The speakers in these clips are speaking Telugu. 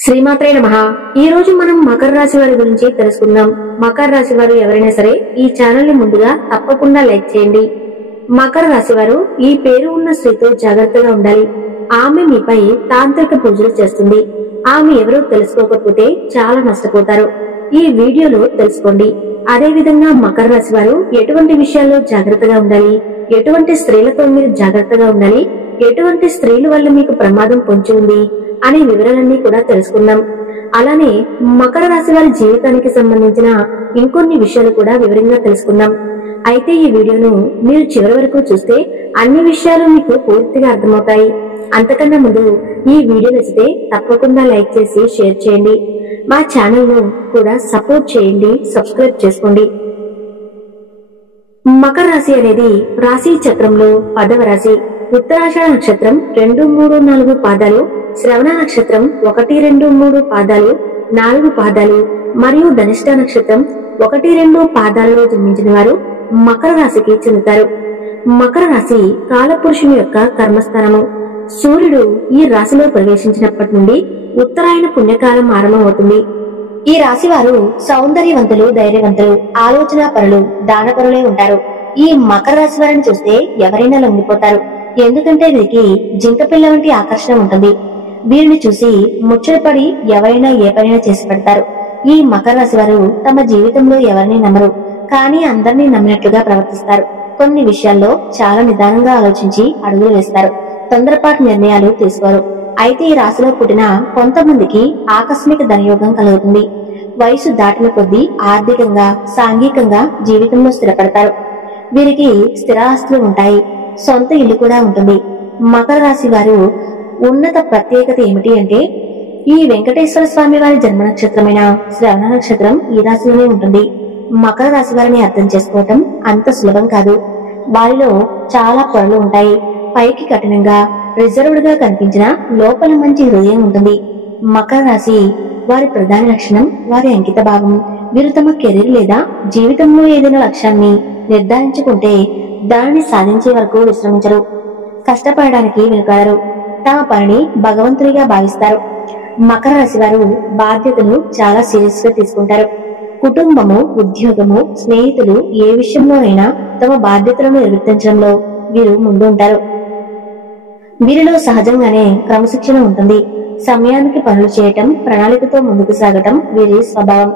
శ్రీమాత్రే నమః. ఈ రోజు మనం మకర రాశి వారి గురించి తెలుసుకుందాం. మకర రాశి వారు ఎవరైనా సరే ఈ ఛానల్ ని ముందుగా తప్పకుండా లైక్ చేయండి. మకర రాశి వారు ఈ పేరు ఉన్న స్త్రీతో జాగ్రత్తగా ఉండాలి. ఆమె మీపై తాంత్రిక పూజలు చేస్తుంది. ఆమె ఎవరో తెలుసుకోకపోతే చాలా నష్టపోతారు. ఈ వీడియోలో తెలుసుకోండి. అదే విధంగా మకర రాశి వారు ఎటువంటి విషయాల్లో జాగ్రత్తగా ఉండాలి, ఎటువంటి స్త్రీలతో మీరు జాగ్రత్తగా ఉండాలి, ఎటువంటి స్త్రీల వల్ల మీకు ప్రమాదం పొంచి ఉంది అనే వివరాలన్నీ కూడా తెలుసుకుందాం. అలానే మకర రాశి వారి జీవితానికి సంబంధించిన ఇంకొన్ని విషయాలు కూడా వివరంగా తెలుసుకుందాం. అయితే ఈ వీడియోను మీరు చివరి వరకు చూస్తే అన్ని విషయాలు మీకు పూర్తిగా అర్థమవుతాయి. అంతకన్నా ముందు ఈ వీడియో నచ్చితే తప్పకుండా లైక్ చేసి షేర్ చేయండి. మా ఛానల్ ను కూడా సపోర్ట్ చేయండి, సబ్స్క్రైబ్ చేసుకోండి. మకర రాశి అనేది రాశి చక్రంలో 10వ రాశి. ఉత్తరాషాఢ నక్షత్రం 2, 3, 4 పాదాలు, శ్రవణ నక్షత్రం 1, 2, 3 పాదాలు, 4 పాదాలు మరియు ధనిష్ట నక్షత్రం 1, 2 పాదాలలో జన్మించిన వారు మకర రాశికి చెందుతారు. మకర రాశి కాలపురుషుని యొక్క కర్మస్థానము. సూర్యుడు ఈ రాశిలో ప్రవేశించినప్పటి నుండి ఉత్తరాయణ పుణ్యకాలం ఆరంభమవుతుంది. ఈ రాశి వారు సౌందర్యవంతులు, ధైర్యవంతులు, ఆలోచన పరులు, దానపరులే ఉంటారు. ఈ మకర రాశి వారిని చూస్తే ఎవరైనా లొంగిపోతారు. ఎందుకంటే వీరికి జింక పిల్ల వంటి ఆకర్షణ ఉంటుంది. వీరిని చూసి ముచ్చటపడి ఎవరైనా ఏ పనైనా చేసి పెడతారు. ఈ మకర రాశి వారు తమ జీవితంలో ఎవరిని నమ్మరు, కానీ అందరినీ నమ్మినట్లుగా ప్రవర్తిస్తారు. కొన్ని విషయాల్లో చాలా నిదానంగా ఆలోచించి అడుగులు వేస్తారు. తొందరపాటు నిర్ణయాలు తీసుకోరు. అయితే ఈ రాశిలో పుట్టిన కొంతమందికి ఆకస్మిక ధనయోగం కలుగుతుంది. వయసు దాటిన కొద్దీ ఆర్థికంగా, సాంఘికంగా జీవితంలో స్థిరపడతారు. వీరికి స్థిరాస్తులు ఉంటాయి. సొంత ఇల్లు కూడా ఉంటుంది. మకర రాశి వారు ఉన్నత ప్రత్యేకత ఏమిటి అంటే, ఈ వెంకటేశ్వర స్వామి వారి జన్మ నక్షత్రమైన శ్రవణ నక్షత్రం ఈ రాశిలోనే ఉంటుంది. మకర రాశి వారిని అర్థం చేసుకోవటం అంత సులభం కాదు. వారిలో చాలా పొరలు ఉంటాయి. పైకి కఠినంగా, రిజర్వ్డ్ గా కనిపించిన లోపల మంచి హృదయం ఉంటుంది. మకర రాశి వారి ప్రధాన లక్షణం వారి అంకిత భావం. వీరు తమ కెరీర్ లేదా జీవితంలో ఏదైనా లక్ష్యాన్ని నిర్ధారించుకుంటే దానిని సాధించే వరకు విశ్రమించరు. కష్టపడడానికి వెనుకాడరు. తమ పనిని భగవంతునిగా భావిస్తారు. మకర రాశి వారు బాధ్యతను చాలా సీరియస్ గా తీసుకుంటారు. కుటుంబము, ఉద్యోగము, స్నేహితులు ఏ విషయంలోనైనా తమ బాధ్యతలను నిర్వర్తించడంలో వీరు ముందు ఉంటారు. వీరిలో సహజంగానే క్రమశిక్షణ ఉంటుంది. సమయానికి పనులు చేయటం, ప్రణాళికతో ముందుకు సాగటం వీరి స్వభావం.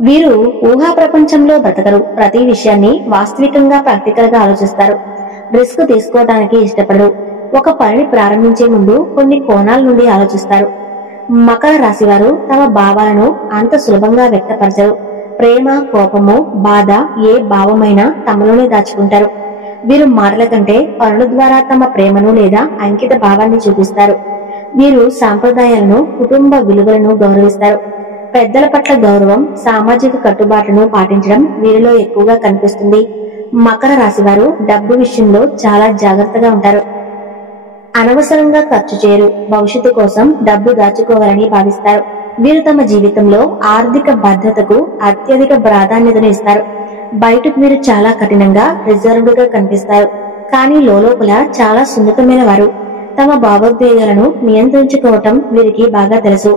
వీరు ఊహా ప్రపంచంలో బ్రతకరు. ప్రతి విషయాన్ని వాస్తవికంగా, ప్రాక్టికల్ గా ఆలోచిస్తారు. రిస్క్ తీసుకోవడానికి ఇష్టపడరు. ఒక పనిని ప్రారంభించే ముందు కొన్ని కోణాల నుండి ఆలోచిస్తారు. మకర రాశి వారు తమ భావాలను అంత సులభంగా వ్యక్తపరచరు. ప్రేమ, కోపము, బాధ ఏ భావమైనా తమలోనే దాచుకుంటారు. వీరు మాటల కంటే పనుల ద్వారా తమ ప్రేమను లేదా అంకిత భావాన్ని చూపిస్తారు. వీరు సాంప్రదాయాలను, కుటుంబ విలువలను గౌరవిస్తారు. పెద్దల పట్ల గౌరవం, సామాజిక కట్టుబాట్లను పాటించడం వీరిలో ఎక్కువగా కనిపిస్తుంది. మకర రాశి వారు డబ్బు విషయంలో చాలా జాగ్రత్తగా ఉంటారు. అనవసరంగా ఖర్చు చేయరు. భవిష్యత్తు కోసం డబ్బు దాచుకోవాలని భావిస్తారు. వీరు తమ జీవితంలో ఆర్థిక భద్రతకు అత్యధిక ప్రాధాన్యతను ఇస్తారు. బయటకు వీరు చాలా కఠినంగా, రిజర్వ్డ్ గా కనిపిస్తారు. కానీ లోపల చాలా సున్నితమైన వారు. తమ భావోద్వేగాలను నియంత్రించుకోవటం వీరికి బాగా తెలుసు.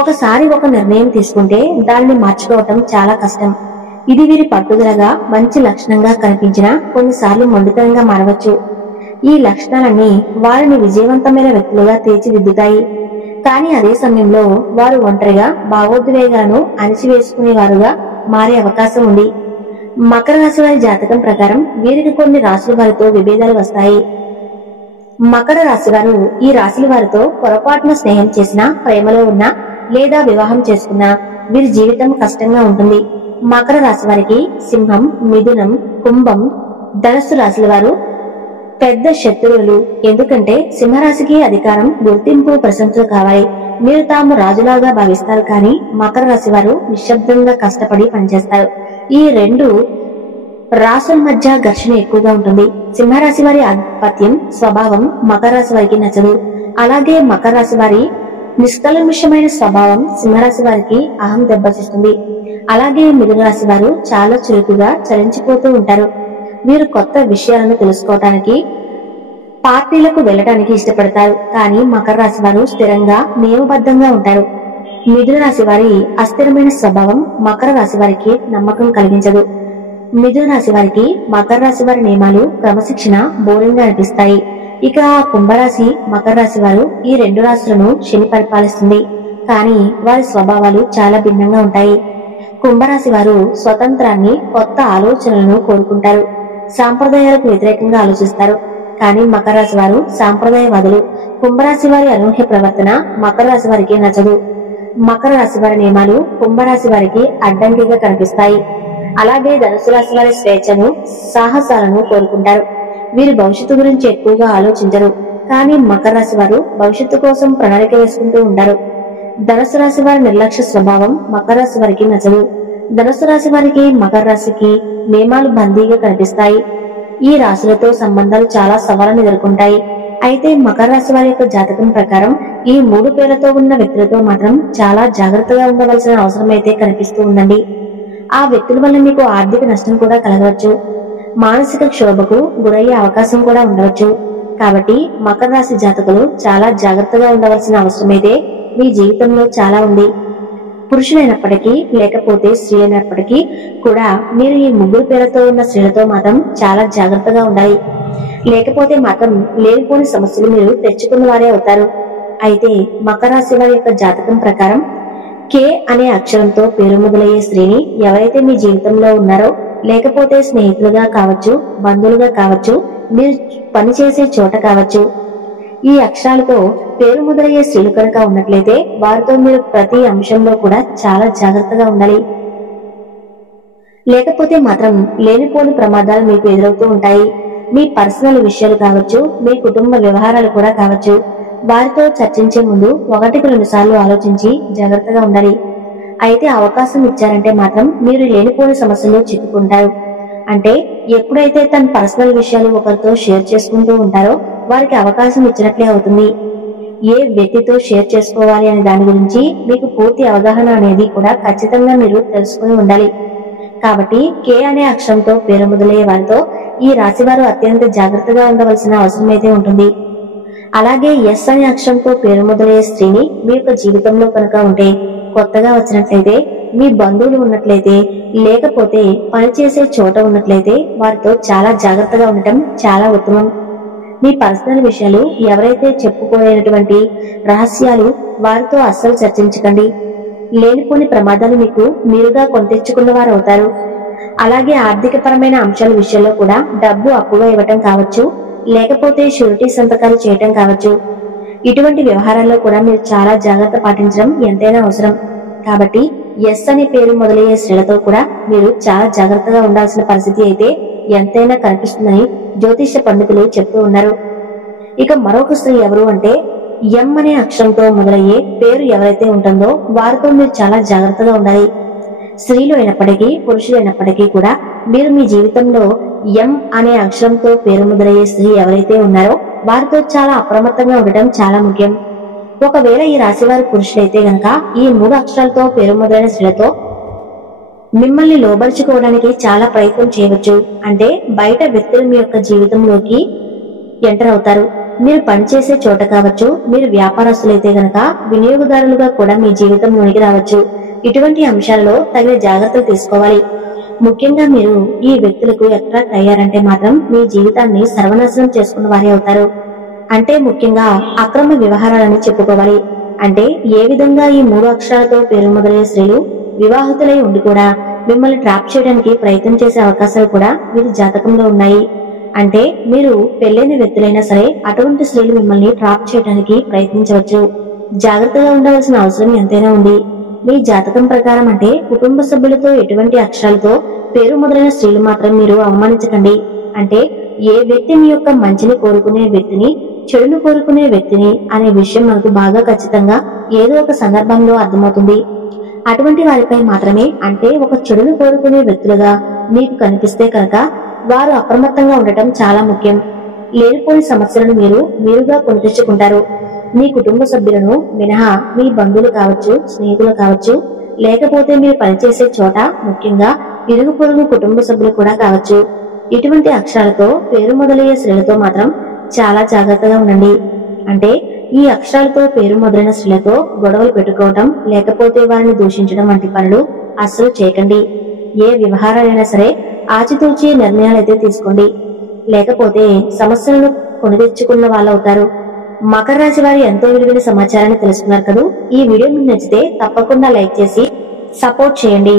ఒకసారి ఒక నిర్ణయం తీసుకుంటే దానిని మార్చుకోవటం చాలా కష్టం. ఇది వీరి పట్టుదలగా, మంచి లక్షణంగా కనిపించినా కొన్నిసార్లు మొండితనంగా మారవచ్చు. ఈ లక్షణాలన్నీ వారిని విజయవంతమైన వ్యక్తులుగా తీర్చిదిద్దుతాయి. కానీ అదే సమయంలో వారు ఒంటరిగా భావోద్వేగాలను అణిచివేసుకునేవారుగా మారే అవకాశం ఉంది. మకర రాశి వారి జాతకం ప్రకారం వీరికి కొన్ని రాశుల వారితో విభేదాలు వస్తాయి. మకర రాశి వారు ఈ రాశుల వారితో పొరపాటున స్నేహం చేసినా, ప్రేమలో ఉన్నా లేదా వివాహం చేసుకున్నా వీరి జీవితం కష్టంగా ఉంటుంది. మకర రాశి వారికి సింహం, మిథునం, కుంభం, ధనస్సు రాశుల వారు పెద్ద శత్రువులు. ఎందుకంటే సింహరాశికి అధికారం, గుర్తింపు, ప్రశంసలు కావాలి. మీరు తాము రాజులాగా భావిస్తారు. కానీ మకర రాశి వారు నిశ్శబ్దంగా కష్టపడి పనిచేస్తారు. ఈ రెండు రాశుల మధ్య ఘర్షణ ఎక్కువగా ఉంటుంది. సింహరాశి వారి ఆధిపత్యం స్వభావం మకర రాశి వారికి నచ్చదు. అలాగే మకర రాశి వారి నిష్కల్మషమైన స్వభావం సింహరాశి వారికి అహం దెబ్బతీస్తుంది. అలాగే మిథున రాశి వారు చాలా చురుకుగా చలించిపోతూ ఉంటారు. వీరు కొత్త విషయాలను తెలుసుకోవటానికి, పార్టీలకు వెళ్లడానికి ఇష్టపడతారు. కానీ మకర రాశి వారు స్థిరంగా, నియమబద్ధంగా ఉంటారు. మిథున రాశి వారి అస్థిరమైన స్వభావం మకర రాశి వారికి నమ్మకం కలిగించదు. మిథున రాశి వారికి మకర రాశి వారి నియమాలు క్రమశిక్షణ బోరింగ్ గా అనిపిస్తాయి. ఇక కుంభరాశి మకర రాశి వారు ఈ రెండు రాశులను శని పరిపాలిస్తుంది. కానీ వారి స్వభావాలు చాలా భిన్నంగా ఉంటాయి. కుంభరాశి వారు స్వతంత్రాన్ని, కొత్త ఆలోచనలను కోరుకుంటారు. సాంప్రదాయాలకు వ్యతిరేకంగా ఆలోచిస్తారు. కానీ మకర రాశి వారు సాంప్రదాయవాదులు. కుంభరాశి వారి అనూహ్య ప్రవర్తన మకర రాశి వారికి నచ్చదు. మకర రాశి వారి నియమాలు కుంభరాశి వారికి అడ్డంకిగా కనిపిస్తాయి. అలాగే ధనుసు రాశి వారి స్వేచ్ఛను, సాహసాలను కోరుకుంటారు. వీరు భవిష్యత్తు గురించి ఎక్కువగా ఆలోచించరు. కానీ మకర రాశి వారు భవిష్యత్తు కోసం ప్రణాళిక వేసుకుంటూ ఉంటారు. ధనుసు రాశి వారి నిర్లక్ష్య స్వభావం మకర రాశి వారికి నచ్చదు. ధనుసు రాశి వారికి మకర రాశికి నియమాలు బందీగా కనిపిస్తాయి. ఈ రాశులతో సంబంధాలు చాలా సవాళ్ళను ఎదుర్కొంటాయి. అయితే మకర రాశి వారి యొక్క జాతకం ప్రకారం ఈ మూడు పేర్లతో ఉన్న వ్యక్తులతో మాత్రం చాలా జాగ్రత్తగా ఉండవలసిన అవసరం అయితే కనిపిస్తూ ఉందండి. ఆ వ్యక్తుల వల్ల మీకు ఆర్థిక నష్టం కూడా కలగవచ్చు. మానసిక క్షోభకు గురయ్యే అవకాశం కూడా ఉండవచ్చు. కాబట్టి మకర రాశి జాతకులు చాలా జాగ్రత్తగా ఉండవలసిన అవసరం అయితే మీ జీవితంలో చాలా ఉంది. పురుషులైనప్పటికీ లేకపోతే స్త్రీలైనప్పటికీ కూడా మీరు ఈ ముగ్గురు పేర్లతో ఉన్న స్త్రీలతో మాత్రం చాలా జాగ్రత్తగా ఉండాలి. లేకపోతే మాత్రం లేనిపోని సమస్యలు మీరు తెచ్చుకున్న వారే అవుతారు. అయితే మకర రాశి వారి యొక్క జాతకం ప్రకారం కే అనే అక్షరంతో పేరు మొదలయ్యే స్త్రీని ఎవరైతే మీ జీవితంలో ఉన్నారో, లేకపోతే స్నేహితులుగా కావచ్చు, బంధువులుగా కావచ్చు, మీరు పనిచేసే చోట కావచ్చు, ఈ అక్షరాలతో పేరు మొదలయ్యే స్త్రీలు కనుక ఉన్నట్లయితే వారితో మీరు ప్రతి అంశంలో కూడా చాలా జాగ్రత్తగా ఉండాలి. లేకపోతే మాత్రం లేనిపోని ప్రమాదాలు మీకు ఎదురవుతూ ఉంటాయి. మీ పర్సనల్ విషయాలు కావచ్చు, మీ కుటుంబ వ్యవహారాలు కూడా కావచ్చు. వారితో చర్చించే ముందు 1-2 సార్లు ఆలోచించి జాగ్రత్తగా ఉండాలి. అయితే అవకాశం ఇచ్చారంటే మాత్రం మీరు లేనిపోని సమస్యల్లో చిక్కుకుంటారు. అంటే ఎప్పుడైతే తన పర్సనల్ విషయాలు ఒకరితో షేర్ చేసుకుంటూ ఉంటారో వారికి అవకాశం ఇచ్చినట్లే అవుతుంది. ఏ వ్యక్తితో షేర్ చేసుకోవాలి అనే దాని గురించి మీకు పూర్తి అవగాహన అనేది కూడా ఖచ్చితంగా మీరు తెలుసుకుని ఉండాలి. కాబట్టి కే అనే అక్షరంతో పేరు మొదలయ్యే వారితో ఈ రాశివారు అత్యంత జాగ్రత్తగా ఉండవలసిన అవసరం అయితే ఉంటుంది. అలాగే ఎస్ అనే అక్షరంతో పేరు మొదలయ్యే స్త్రీని మీ యొక్క జీవితంలో కనుక ఉంటే, కొత్తగా వచ్చినట్లయితే, మీ బంధువులు ఉన్నట్లయితే, లేకపోతే పనిచేసే చోట ఉన్నట్లయితే వారితో చాలా జాగ్రత్తగా ఉండటం చాలా ఉత్తమం. మీ పర్సనల్ విషయాలు ఎవరైతే చెప్పుకోలేనటువంటి రహస్యాలు వారితో అస్సలు చర్చించకండి. లేనిపోని ప్రమాదాలు మీకు మీరుగా కొనితెచ్చుకున్న వారు అవుతారు. అలాగే ఆర్థిక పరమైన అంశాల విషయంలో కూడా డబ్బు అప్పుగా ఇవ్వటం కావచ్చు, లేకపోతే షూరిటీ సంతకాలు చేయటం కావచ్చు. ఇటువంటి వ్యవహారాల్లో కూడా మీరు చాలా జాగ్రత్త పాటించడం ఎంతైనా అవసరం. కాబట్టి ఎస్ అనే పేరు మొదలయ్యే స్త్రీలతో కూడా మీరు చాలా జాగ్రత్తగా ఉండాల్సిన పరిస్థితి అయితే ఎంతైనా కనిపిస్తుందని జ్యోతిష్య పండితులు చెప్తూ ఉన్నారు. ఇక మరొక స్త్రీ ఎవరు అంటే ఎం అనే అక్షరంతో మొదలయ్యే పేరు ఎవరైతే ఉంటుందో వారితో మీరు చాలా జాగ్రత్తగా ఉండాలి. స్త్రీలు అయినప్పటికీ పురుషులైనప్పటికీ కూడా మీరు మీ జీవితంలో ఎం అనే అక్షరంతో పేరు మొదలయ్యే స్త్రీ ఎవరైతే ఉన్నారో వారితో చాలా అప్రమత్తంగా ఉండటం చాలా ముఖ్యం. ఒకవేళ ఈ రాశివారి పురుషులైతే గనక ఈ 3 అక్షరాలతో పేరు మొదలైన స్త్రీలతో మిమ్మల్ని లోబరుచుకోవడానికి చాలా ప్రయత్నం చేయవచ్చు. అంటే బయట వ్యక్తులు మీ యొక్క జీవితంలోకి ఎంటర్ అవుతారు. మీరు పనిచేసే చోట కావచ్చు, మీరు వ్యాపారస్తులైతే గనక వినియోగదారులుగా కూడా మీ జీవితంలోనికి రావచ్చు. ఇటువంటి అంశాలలో తగిన జాగ్రత్తలు తీసుకోవాలి. ముఖ్యంగా మీరు ఈ వ్యక్తులకు అట్రాక్ట్ అయ్యారంటే మాత్రం మీ జీవితాన్ని సర్వనాశనం చేసుకున్న వారే అవుతారు. అంటే ముఖ్యంగా అక్రమ వ్యవహారాలని చెప్పుకోవాలి. అంటే ఏ విధంగా ఈ 3 అక్షరాలతో పేరు మొదలయ్యే స్త్రీలు వివాహితులై ఉండి కూడా మిమ్మల్ని ట్రాప్ చేయడానికి ప్రయత్నం చేసే అవకాశాలు కూడా వీరి జాతకంలో ఉన్నాయి. అంటే మీరు పెళ్లైన వ్యక్తులైనా సరే అటువంటి స్త్రీలు మిమ్మల్ని ట్రాప్ చేయడానికి ప్రయత్నించవచ్చు. జాగ్రత్తగా ఉండవలసిన అవసరం ఎంతైనా ఉంది. మీ జాతకం ప్రకారం అంటే కుటుంబ సభ్యులతో ఎటువంటి అక్షరాలతో పేరు మొదలైన స్త్రీలు మాత్రం మీరు అవమానించకండి. అంటే ఏ వ్యక్తి మీ యొక్క మంచిని కోరుకునే వ్యక్తిని, చెడును కోరుకునే వ్యక్తిని అనే విషయం మనకు బాగా ఖచ్చితంగా ఏదో ఒక సందర్భంలో అర్థమవుతుంది. అటువంటి వారిపై మాత్రమే, అంటే ఒక చెడును కోరుకునే వ్యక్తులుగా మీకు కనిపిస్తే కనుక వారు అప్రమత్తంగా ఉండటం చాలా ముఖ్యం. లేనిపోని సమస్యలను మీరుగా కొని తెచ్చుకుంటారు. మీ కుటుంబ సభ్యులను మినహా మీ బంధువులు కావచ్చు, స్నేహితులు కావచ్చు, లేకపోతే మీరు పనిచేసే చోట ముఖ్యంగా ఇరుగు పొరుగు కుటుంబ సభ్యులు కూడా కావచ్చు. ఇటువంటి అక్షరాలతో పేరు మొదలయ్యే స్త్రీలతో మాత్రం చాలా జాగ్రత్తగా ఉండండి. అంటే ఈ అక్షరాలతో పేరు మొదలైన స్త్రీలతో గొడవలు పెట్టుకోవటం, లేకపోతే వారిని దూషించడం వంటి పనులు అస్సలు చేయకండి. ఏ వ్యవహారాలైనా సరే ఆచితూచి నిర్ణయాలైతే తీసుకోండి, లేకపోతే సమస్యలను కొని తెచ్చుకున్న వాళ్ళవుతారు. మకర రాశి వారి ఎంతో విలువైన సమాచారాన్ని తెలుసుకున్నారు కదా. ఈ వీడియో మీకు నచ్చితే తప్పకుండా లైక్ చేసి సపోర్ట్ చేయండి.